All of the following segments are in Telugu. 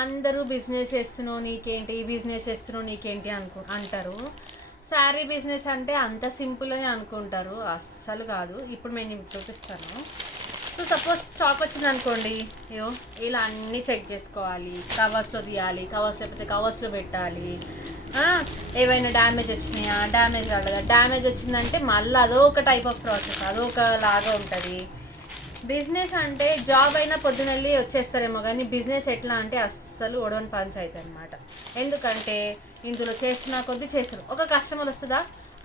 అందరూ బిజినెస్ చేస్తున్నావు నీకేంటి, బిజినెస్ చేస్తున్నావు నీకేంటి అంటారు. శారీ బిజినెస్ అంటే అంత సింపుల్ అని అనుకుంటారు, అస్సలు కాదు. ఇప్పుడు నేను చూపిస్తాను. సో సపోజ్ స్టాక్ వచ్చింది అనుకోండి, ఇలా అన్నీ చెక్ చేసుకోవాలి, కవర్స్లో తీయాలి, కవర్స్ లేకపోతే కవర్స్లో పెట్టాలి. ఏవైనా డ్యామేజ్ వచ్చినాయా, డ్యామేజ్ రాలేదా, డ్యామేజ్ వచ్చిందంటే మళ్ళీ అదో ఒక టైప్ ఆఫ్ ప్రాసెస్, అదొక లాగా ఉంటుంది. బిజినెస్ అంటే జాబ్ అయినా పొద్దునెళ్ళి వచ్చేస్తారేమో, కానీ బిజినెస్ ఎట్లా అంటే అస్సలు ఒడవని పంచాయితీ అనమాట. ఎందుకంటే ఇందులో చేస్తున్నా కొద్దీ చేస్తారు. ఒక కస్టమర్ వస్తుందా,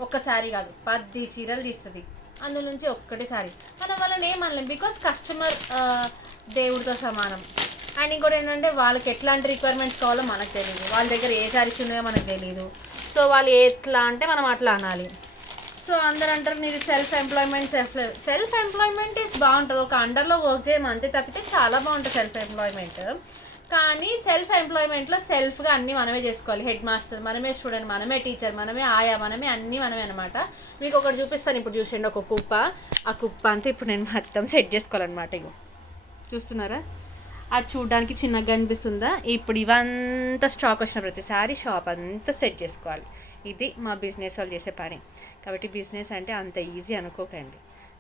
ఒక్కసారి కాదు 10 చీరలు తీస్తుంది, అందు నుంచి ఒక్కటి సారీ. మనం వాళ్ళని ఏమనలేం, బికాస్ కస్టమర్ దేవుడితో సమానం. అండ్ ఇంకోటి ఏంటంటే వాళ్ళకి ఎట్లాంటి రిక్వైర్మెంట్స్ కావాలో మనకు తెలియదు, వాళ్ళ దగ్గర ఏ శారీస్ ఉన్నాయో మనకు తెలియదు. సో వాళ్ళు ఎట్లా అంటే మనం అట్లా అనాలి. సో అందరూ అంటారు నీది సెల్ఫ్ ఎంప్లాయ్మెంట్ ఈస్ బాగుంటుంది, ఒక అండర్లో వర్క్ చేయడం అంతే, తప్పితే చాలా బాగుంటుంది సెల్ఫ్ ఎంప్లాయ్మెంట్. కానీ సెల్ఫ్ ఎంప్లాయ్మెంట్లో సెల్ఫ్గా అన్నీ మనమే చేసుకోవాలి. హెడ్ మాస్టర్ మనమే, స్టూడెంట్ మనమే, టీచర్ మనమే, ఆయా మనమే, అన్నీ మనమే అనమాట. మీకు ఒకటి చూపిస్తాను, ఇప్పుడు చూసేయండి. ఒక కుప్ప, ఆ కుప్ప అంతా ఇప్పుడు నేను మొత్తం సెట్ చేసుకోవాలన్నమాట. ఇగో చూస్తున్నారా, అది చూడడానికి చిన్నగా అనిపిస్తుందా? ఇప్పుడు ఇవంతా స్టాక్ వచ్చిన ప్రతిసారి షాప్ అంతా సెట్ చేసుకోవాలి. ఇది మా బిజినెస్ వాళ్ళు చేసే పని. కాబట్టి బిజినెస్ అంటే అంత ఈజీ అనుకోకండి,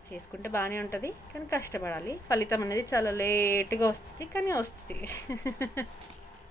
చేసుకుంటే బాగానే ఉంటుంది, కానీ కష్టపడాలి. ఫలితం అనేది చాలా లేట్గా వస్తుంది, కానీ వస్తుంది.